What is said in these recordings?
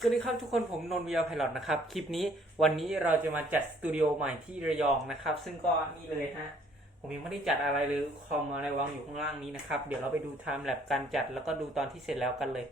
สวัสดีครับทุกคนผมนนท์วีอาไพลอตนะครับ คลิปนี้วันนี้เราจะมาจัดสตูดิโอใหม่ที่ระยองนะครับ ซึ่งก็นี่เลยฮะ ผมยังไม่ได้จัดอะไรเลยคอมอะไรวางอยู่ข้างล่างนี้นะครับ เดี๋ยวเราไปดูไทม์แลปการจัดแล้วก็ดูตอนที่เสร็จแล้วกันเลย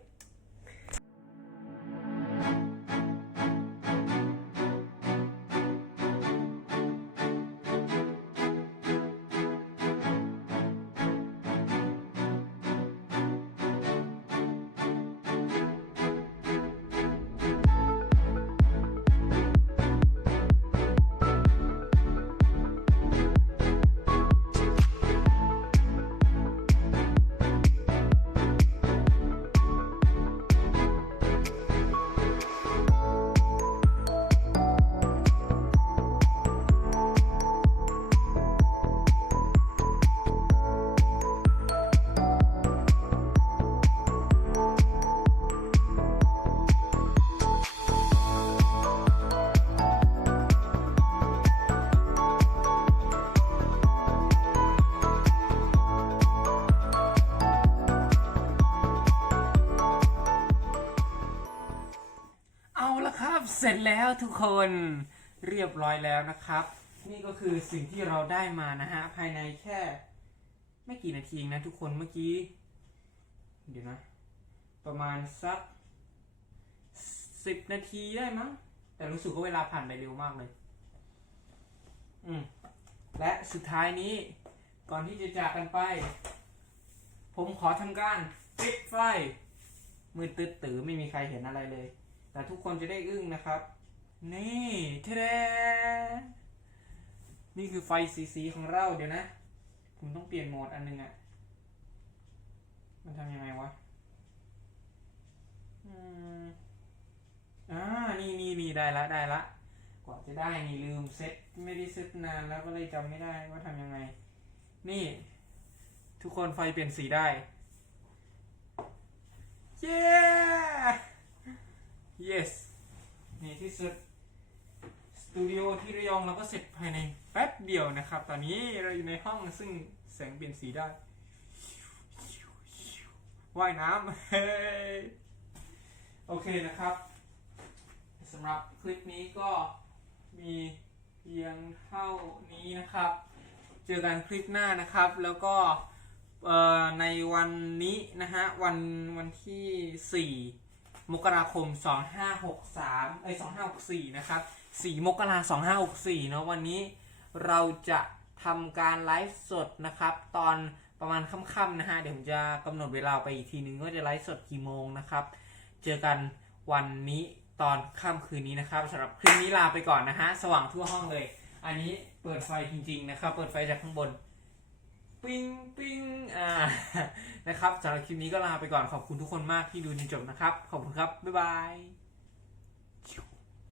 เอาละครับ เสร็จแล้วทุกคนเรียบร้อยแล้วนะครับ นี่ก็คือสิ่งที่เราได้มานะฮะ ภายในแค่ ไม่กี่นาทีเองนะทุกคนเมื่อกี้ เดี๋ยวนะ ประมาณสักสิบนาทีได้มั้ง แต่รู้สึกว่าเวลาผ่านไปเร็วมากเลย อืม และสุดท้ายนี้ ก่อนที่จะจากกันไป ผมขอทำการปิดไฟมืดตึ๊ดตือไม่มีใครเห็นอะไรเลย แต่ทุกคนจะได้อึ้งนะครับ นี่เทเดนี่คือไฟสีสีๆของเราเดี๋ยวนะ ผมต้องเปลี่ยนโหมดอันนึงอะ่ะ มันทำยังไงวะอ่า นี่นี่นี่ได้ละได้ละกว่าจะได้นี่ลืมเซ็ตไม่ได้เซ็ตนานแล้วก็เลยจำไม่ได้ว่าทำยังไง นี่ ทุกคนไฟเปลี่ยนสีได้ เย้ yes นี่ที่สุดสตูดิโอที่ระยองเราก็เสร็จภายในแป๊บเดียวนะครับ ตอนนี้เราอยู่ในห้องซึ่งแสงเปลี่ยนสีได้ว่ายน้ำเฮ้โอเคนะครับสำหรับคลิปนี้ก็มีเพียงเท่านี้นะครับ เจอกันคลิปหน้านะครับ แล้วก็ในวันนี้นะฮะวันวันที่ 4 มกราคม 2563 เอ้ย 2564 นะครับ 4 มกราคม 2564 เนาะวันนี้เราจะทำการไลฟ์สดนะครับ ตอนประมาณค่ำๆนะฮะ เดี๋ยวผมจะกำหนดเวลาไปอีกทีนึงว่าจะไลฟ์สดกี่โมงนะครับ เจอกันวันนี้ตอนค่ำคืนนี้นะครับสำหรับคลิปนี้ลาไปก่อนนะฮะ สว่างทั่วห้องเลย อันนี้เปิดไฟจริงๆนะครับ เปิดไฟจากข้างบน ปิ้งปิ้งอ่านะครับสำหรับคลิปนี้ก็ลาไปก่อนขอบคุณทุกคนมากที่ดูจนจบนะครับ ขอบคุณครับ บ๊ายบาย